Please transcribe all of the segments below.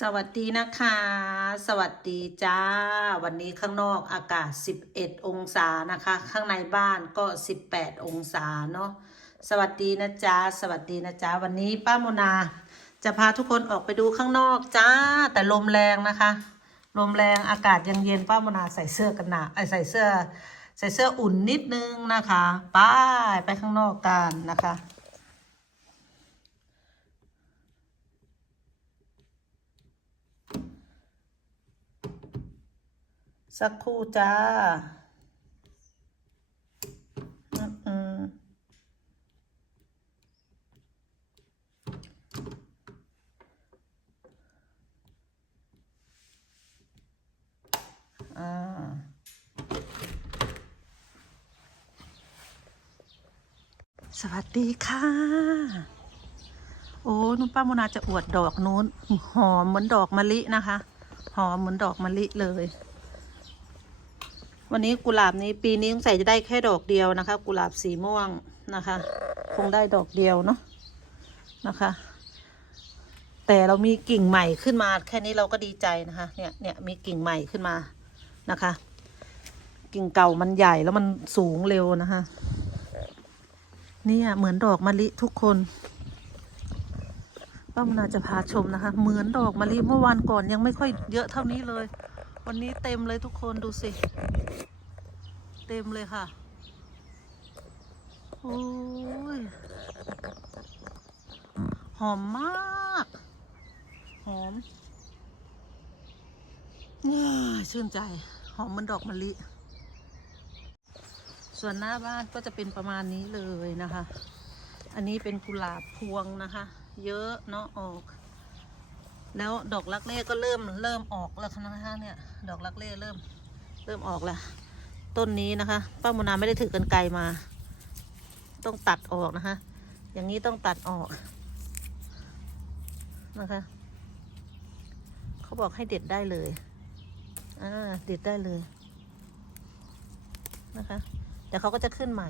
สวัสดีนะคะ สวัสดีจ้า วันนี้ข้างนอกอากาศ 11 องศานะคะ ข้างในบ้านก็ 18 องศาเนาะสวัสดีนะจ๊ะสวัสดีนะจ๊ะวันนี้ป้าโมนา จะพาทุกคนออกไปดูข้างนอกจ้า แต่ลมแรงนะคะ ลมแรงอากาศยังเย็นป้าโมนาใส่เสื้อกันหนาไอใส่เสื้อ ใส่เสื้ออุ่นนิดนึงนะคะไปไปข้างนอกกันนะคะ สักครู่จ้าอืมอ่าสวัสดีค่ะ โอ้นุ่นป้าโมนาจะอวดดอกนู้น หอมเหมือนดอกมะลินะคะ หอมเหมือนดอกมะลิเลย วันนี้กุหลาบนี้ปีนี้สงสัยจะได้แค่ดอกเดียวนะคะ กุหลาบสีม่วงนะคะ คงได้ดอกเดียวเนาะนะคะ แต่เรามีกิ่งใหม่ขึ้นมา แค่นี้เราก็ดีใจนะคะ เนี่ยเนี่ยมีกิ่งใหม่ขึ้นมานะคะ กิ่งเก่ามันใหญ่แล้วมันสูงเร็วนะคะเนี่ยเหมือนดอกมะลิทุกคนป้ามนาจะพาชมนะคะ เหมือนดอกมะลิเมื่อวานก่อนยังไม่ค่อยเยอะเท่านี้เลย วันนี้เต็มเลยทุกคนดูสิ เต็มเลยค่ะ โอ้ย หอมมาก หอมเนี่ยชื่นใจ หอมเหมันดอกมะลิ ส่วนหน้าบ้านก็จะเป็นประมาณนี้เลยนะคะ อันนี้เป็นกุหลาบพวงนะคะ เยอะเนาะออก แล้วดอกลักเล่ก็เริ่มเริ่มออกแล้วนะคะเนี่ยดอกลักเล่เริ่มเริ่มออกแล้วต้นนี้นะคะป้าโมนาไม่ได้ถือกันไกลมา ต้องตัดออกนะคะ อย่างนี้ต้องตัดออกนะคะ เขาบอกให้เด็ดได้เลยอ่าเด็ดได้เลยนะคะเดี๋ยวเขาก็จะขึ้นใหม่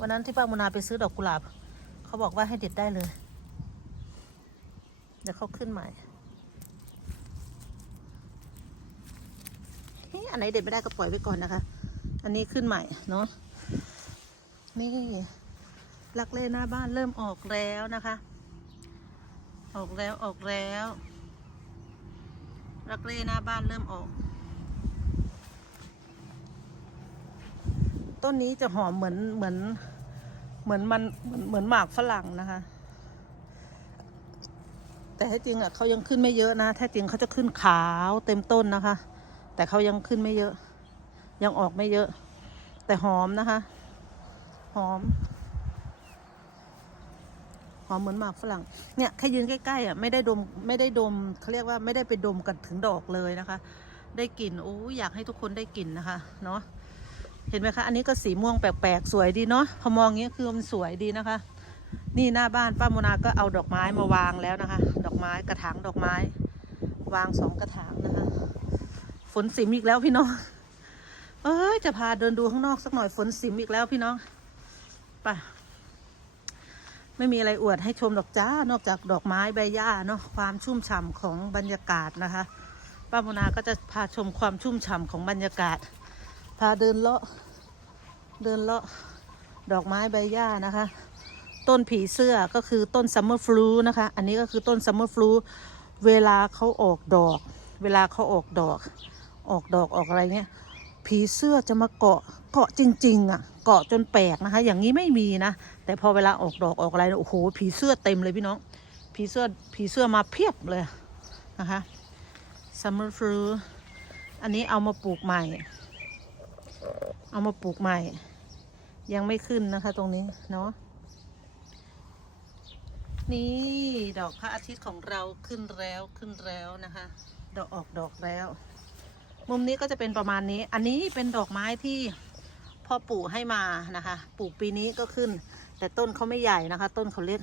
วันนั้นที่ป้าโมนาไปซื้อดอกกุหลาบ เขาบอกว่าให้เด็ดได้เลย ดี๋ยวเขาขึ้นใหม่เฮ้ยอันไหนเด็ดไม่ได้ก็ปล่อยไว้ก่อนนะคะ อันนี้ขึ้นใหม่เนาะ นี่ลักเล่หน้าบ้านเริ่มออกแล้วนะคะ ออกแล้วออกแล้วลักเล่หน้าบ้านเริ่มออก ต้นนี้จะหอมเหมือนเหมือนเหมือนมันเหมือนหมากฝรั่งนะคะ แต่แท้จริงอะเขายังขึ้นไม่เยอะนะแท้จริงเขาจะขึ้นขาวเต็มต้นนะคะ แต่เขายังขึ้นไม่เยอะ ยังออกไม่เยอะ แต่หอมนะคะ หอม หอมเหมือนหมากฝรั่ง เนี่ยแค่ยืนใกล้ๆอะไม่ได้ดมไม่ได้ดมเขาเรียกว่าไม่ได้ไปดมกันถึงดอกเลยนะคะ ได้กลิ่นโอ้อยากให้ทุกคนได้กลิ่นนะคะ เนาะเห็นไหมคะ อันนี้ก็สีม่วงแปลกๆ สวยดีเนาะพอมองอย่างนี้คือมันสวยดีนะคะ นี่หน้าบ้านป้าโมนาก็เอาดอกไม้มาวางแล้วนะคะ ดอกไม้กระถางดอกไม้ วางสองกระถางนะคะ ฝนสิมอีกแล้วพี่น้อง เอ้ยจะพาเดินดูข้างนอกสักหน่อยฝนสิมอีกแล้วพี่น้องไปไม่มีอะไรอวดให้ชมดอกจ้านอกจากดอกไม้ใบหญ้าเนาะความชุ่มฉ่ำของบรรยากาศนะคะ ป้าโมนาก็จะพาชมความชุ่มฉ่ำของบรรยากาศ พาเดินเลาะเดินเลาะดอกไม้ใบหญ้านะคะ ต้นผีเสื้อก็คือต้นซัมเมอร์ฟลูนะคะ อันนี้ก็คือต้นซัมเมอร์ฟลูเวลาเขาออกดอก เวลาเขาออกดอก ออกดอกออกอะไรเงี้ยผีเสื้อจะมาเกาะเกาะจริง ๆ อะ เกาะจนแปลกนะคะ อย่างนี้ไม่มีนะ แต่พอเวลาออกดอกออกอะไรเนี่ยโอ้โหผีเสื้อเต็มเลยพี่น้อง ผีเสื้อผีเสื้อมาเพียบเลยนะคะซัมเมอร์ฟลูอันนี้เอามาปลูกใหม่ เอามาปลูกใหม่ ยังไม่ขึ้นนะคะตรงนี้เนาะ นี่ดอกพระอาทิตย์ของเราขึ้นแล้วขึ้นแล้วนะคะ ดอกออกดอกแล้ว มุมนี้ก็จะเป็นประมาณนี้ อันนี้เป็นดอกไม้ที่พ่อปู่ให้มานะคะปลูกปีนี้ก็ขึ้น แต่ต้นเขาไม่ใหญ่นะคะ ต้นเขาเล็ก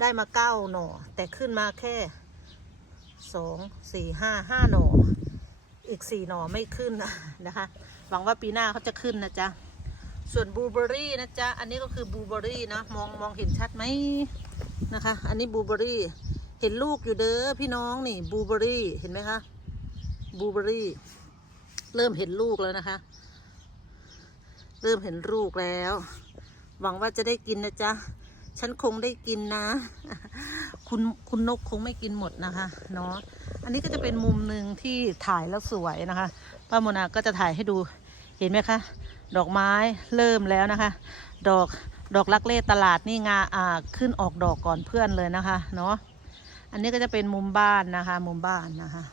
ได้มาเก้าหน่อ แต่ขึ้นมาแค่สองสี่ห้าห้าหน่อ อีกสี่หน่อไม่ขึ้นนะคะ หวังว่าปีหน้าเขาจะขึ้นนะจ๊ะส่วนบลูเบอรี่นะจ๊ะ อันนี้ก็คือบลูเบอรี่นะ มองมองเห็นชัดไหม นะคะ อันนี้บูเบอรี่ เห็นลูกอยู่เด้อพี่น้องนี่บูเบอรี่ เห็นไหมคะ บูเบอรี่ เริ่มเห็นลูกแล้วนะคะ เริ่มเห็นลูกแล้ว หวังว่าจะได้กินนะจ๊ะ ฉันคงได้กินนะ คุณคุณนกคงไม่กินหมดนะคะเนาะ อันนี้ก็จะเป็นมุมหนึ่งที่ถ่ายแล้วสวยนะคะ ป้าโมนาก็จะถ่ายให้ดู เห็นไหมคะ ดอกไม้เริ่มแล้วนะคะ ดอก ดอกลักเล่ตลาดนี่งาอ่าขึ้นออกดอกก่อนเพื่อนเลยนะคะเนาะอันนี้ก็จะเป็นมุมบ้านนะคะ มุมบ้านนะคะ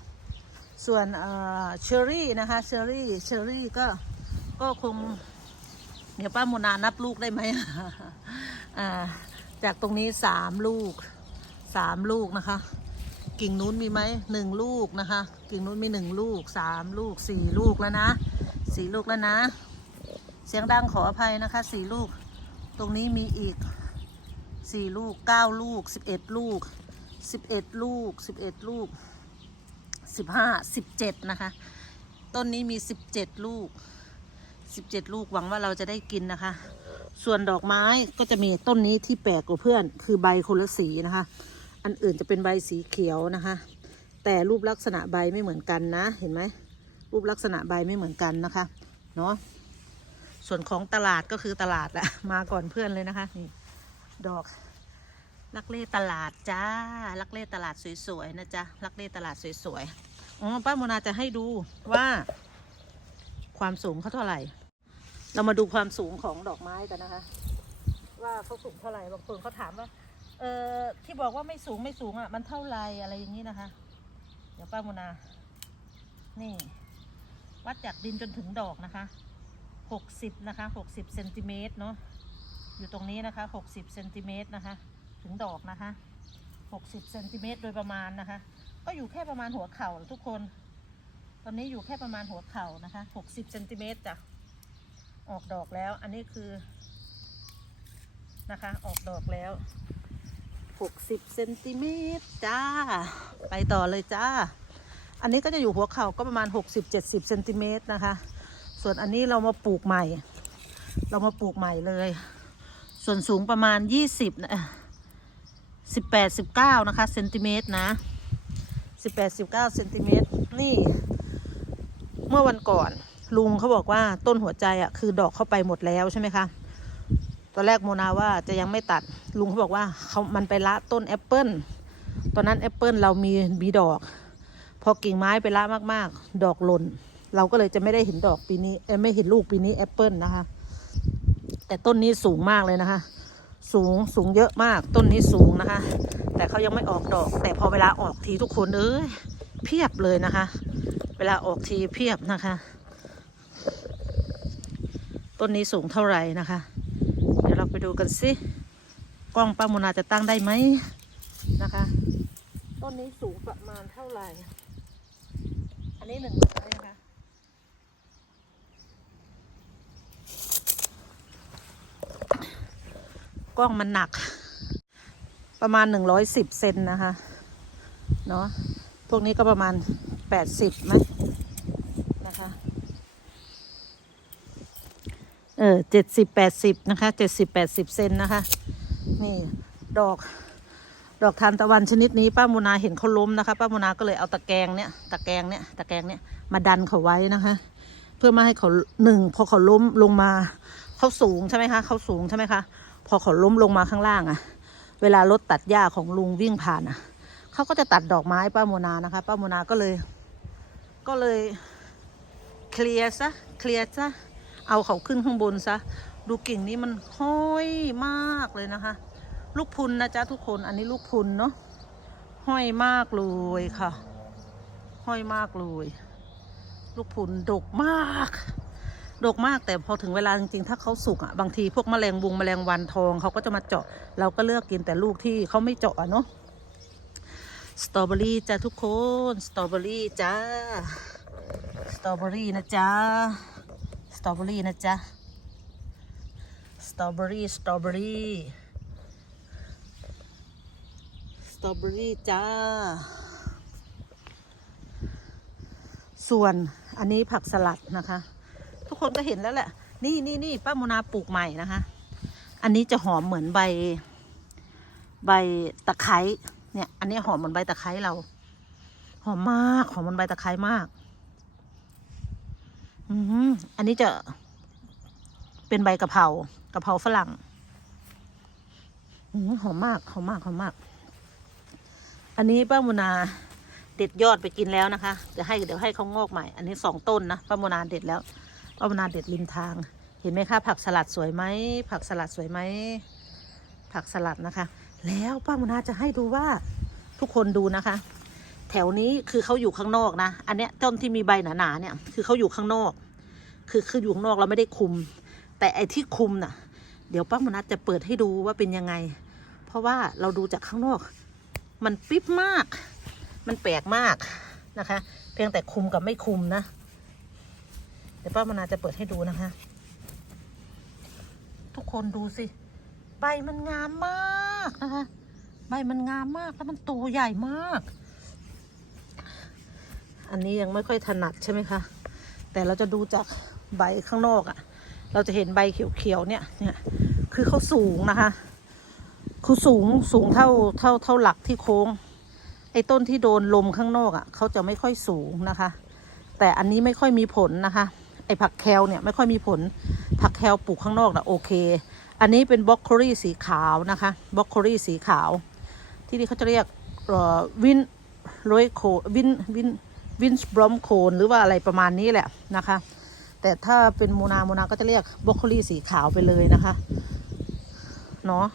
ส่วนเชอรี่นะคะเชอรี่เชอรี่ก็ก็คง เดี๋ยวป้าโมนานับลูกได้ไหมอ่าจากตรงนี้สามลูกสามลูกนะคะ กิ่งนู้นมีไหมหนึ่งลูกนะคะ กิ่งนู้นมีหนึ่งลูกสามลูกสี่ลูกแล้วนะสี่ลูกแล้วนะ เสียงดังขออภัยนะคะสี่ลูก ตรงนี้มีอีกสี่ลูกเก้าลูกสิบเอ็ดลูกสิบเอ็ดลูกสิบเอ็ดลูกสิบห้าสิบเจ็ดนะคะ ต้นนี้มีสิบเจ็ดลูกสิบเจ็ดลูกหวังว่าเราจะได้กินนะคะ ส่วนดอกไม้ก็จะมีต้นนี้ที่แปลกกว่าเพื่อน คือใบคนละสีนะคะ อันอื่นจะเป็นใบสีเขียวนะคะ แต่รูปลักษณะใบไม่เหมือนกันนะ เห็นไหมรูปลักษณะใบไม่เหมือนกันนะคะ เนาะ ส่วนของตลาดก็คือตลาดแหละมาก่อนเพื่อนเลยนะคะนี่ดอกลักเล่ตลาดจ้าลักเล่ตลาดสวยๆนะจ๊ะลักเล่ตลาดสวยๆอ๋อป้าโมนาจะให้ดูว่า ความสูงเขาเท่าไหร่ เรามาดูความสูงของดอกไม้กันนะคะ ว่าเขาสูงเท่าไหร่บางคนเขาถามว่า เออที่บอกว่าไม่สูงไม่สูงอะ มันเท่าไรอะไรอย่างนี้นะคะ เดี๋ยวป้าโมนา นี่ วัดจากดินจนถึงดอกนะคะ หกสิบนะคะหกสิบเซนติเมตรเนาะอยู่ตรงนี้นะคะหกสิบเซนติเมตรนะคะถึงดอกนะคะหกสิบเซนติเมตรโดยประมาณนะคะ ก็อยู่แค่ประมาณหัวเข่าทุกคน ตอนนี้อยู่แค่ประมาณหัวเข่านะคะหกสิบเซนติเมตรจ้ะออกดอกแล้วอันนี้คือนะคะออกดอกแล้ว60เซนติเมตรจ้า ไปต่อเลยจ้า อันนี้ก็จะอยู่หัวเข่าก็ประมาณ 60-70เซนติเมตรนะคะ ส่วนอันนี้เรามาปลูกใหม่ เรามาปลูกใหม่เลย ส่วนสูงประมาณ20นะ18 19นะคะเซนติเมตรนะ18 19เซนติเมตรนี่ เมื่อวันก่อนลุงเขาบอกว่าต้นหัวใจอะคือดอกเข้าไปหมดแล้วใช่ไหมคะตอนแรกโมนาว่าจะยังไม่ตัดลุงเขาบอกว่าเขามันไปละต้นแอปเปิลตอนนั้นแอปเปิลเรามีมีดอก พอกิ่งไม้ไปละมาก ๆ ดอกหล่น เราก็เลยจะไม่ได้เห็นดอกปีนี้ไม่เห็นลูกปีนี้แอปเปิลนะคะ แต่ต้นนี้สูงมากเลยนะคะ สูงสูงเยอะมากต้นนี้สูงนะคะ แต่เขายังไม่ออกดอก แต่พอเวลาออกทีทุกคนเอ้ยเพียบเลยนะคะ เวลาออกทีเพียบนะคะ ต้นนี้สูงเท่าไหร่นะคะ เดี๋ยวเราไปดูกันสิกล้องป้าโมนาจะตั้งได้ไหมนะคะ ต้นนี้สูงประมาณเท่าไหร่ อันนี้หนึ่งร้อยนะคะ กล้องมันหนัก ประมาณหนึ่งร้อยสิบเซนนะคะ เนาะพวกนี้ก็ประมาณแปดสิบไหมนะคะเออเจ็ดสิบแปดสิบนะคะเจ็ดสิบแปดสิบเซนนะคะ นี่ดอกดอกทานตะวันชนิดนี้ป้ามุนาเห็นเขาล้มนะคะป้ามุนาก็เลยเอาตะแกรงเนี่ยตะแกรงเนี่ยตะแกรงเนี่ยมาดันเขาไว้นะคะ เพื่อไมาให้เขาหนึ่งพอเขาล้มลงมาเขาสูงใช่ไหมคะเขาสูงใช่ไหมคะ พอเขาล้มลงมาข้างล่างอะเวลารถตัดหญ้าของลุงวิ่งผ่านอะเขาก็จะตัดดอกไม้ป้าโมนานะคะ ป้าโมนาก็เลย ก็เลยเคลียร์ซะเคลียร์ซะเอาเขาขึ้นข้างบนซะดูกิ่งนี้มันห้อยมากเลยนะคะ ลูกพุนนะจ๊ะทุกคนอันนี้ลูกพุนเนาะห้อยมากเลยค่ะ ห้อยมากเลย ลูกพุนดกมาก ดกมากแต่พอถึงเวลาจริงๆ ถ้าเขาสุกอะบางทีพวกแมลงวงแมลงวันทองเขาก็จะมาเจาะ เราก็เลือกกินแต่ลูกที่เขาไม่เจาะเนาะสตรอเบอรี่จ้ะทุกคนสตรอเบอรี่จ้าสตรอเบอรี่นะจ๊ะสตรอเบอรี่นะจ๊ะสตรอเบอรี่สตรอเบอรี่สตรอเบอรี่จ้า ส่วนอันนี้ผักสลัดนะคะ ทุกคนก็เห็นแล้วแหละ นี่นี่นี่ป้าโมนาปลูกใหม่นะคะ อันนี้จะหอมเหมือนใบ ใบตะไคร้เนี่ย อันนี้หอมเหมือนใบตะไคร้เรา หอมมากหอมเหมือนใบตะไคร้มาก อืมอันนี้จะเป็นใบกะเพรากะเพราฝรั่งอหอมมากหอมมากหอมมาก อันนี้ป้าโมนาเด็ดยอดไปกินแล้วนะคะเดี๋ยวให้เดี๋ยวให้เขางอกใหม่ อันนี้สองต้นนะป้าโมนาเด็ดแล้ว ป้ามุนาเด็ดริมทาง เห็นไหมคะผักสลัดสวยไหมผักสลัดสวยไหมผักสลัดนะคะ แล้วป้ามนาจะให้ดูว่าทุกคนดูนะคะ แถวนี้คือเขาอยู่ข้างนอกนะ อันเนี้ยต้นที่มีใบหนาๆเนี่ยคือเขาอยู่ข้างนอก คือคืออยู่ข้างนอกเราไม่ได้คุม แต่ไอ้ที่คุมน่ะ เดี๋ยวป้ามนาจะเปิดให้ดูว่าเป็นยังไง เพราะว่าเราดูจากข้างนอก มันปิ๊บมาก มันแปลกมากนะคะ เพียงแต่คุมกับไม่คุมนะ เดี๋ยวป้ามุนาจะเปิดให้ดูนะคะ ทุกคนดูสิ ใบมันงามมากนะคะ ใบมันงามมากแล้วมันโตใหญ่มาก อันนี้ยังไม่ค่อยถนัดใช่ไหมคะ แต่เราจะดูจากใบข้างนอกอะ่ะ เราจะเห็นใบเขียวๆเนี่ยเนี่ย คือเขาสูงนะคะ คือสูงสูงเท่าเท่าเท่าหลักที่โค้ง ไอ้ต้นที่โดนลมข้างนอกอะ่ะเขาจะไม่ค่อยสูงนะคะ แต่อันนี้ไม่ค่อยมีผลนะคะ ไอ้ผักแคลเนี่ยไม่ค่อยมีผล ผักแคลปลูกข้างนอกนะโอเค อันนี้เป็นบล็อกโคลี่สีขาวนะคะบล็อกโคลี่สีขาว ที่นี่เขาจะเรียกวินโรยโควินวินวินสบรอมโคนหรือว่าอะไรประมาณนี้แหละนะคะ แต่ถ้าเป็นโมนาโมนาก็จะเรียกบล็อกโคลี่สีขาวไปเลยนะคะเนาะ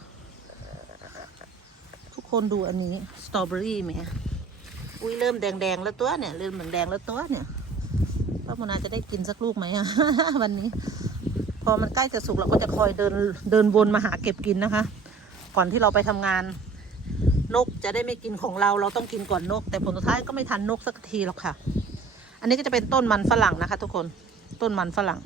ทุกคนดูอันนี้สตรอเบอรี่ไหมอุ้ยเริ่มแดงๆแล้วตัวเนี่ยเริ่มเหมือนแดงแล้วตัวเนี่ย ป้าโมนาจะได้กินสักลูกไหมอะวันนี้ พอมันใกล้จะสุกเราก็จะคอยเดินเดินวนมาหาเก็บกินนะคะ ก่อนที่เราไปทำงาน นกจะได้ไม่กินของเราเราต้องกินก่อนนก แต่ผลสุดท้ายก็ไม่ทันนกสักทีหรอกค่ะ อันนี้ก็จะเป็นต้นมันฝรั่งนะคะ ทุกคนต้นมันฝรั่ง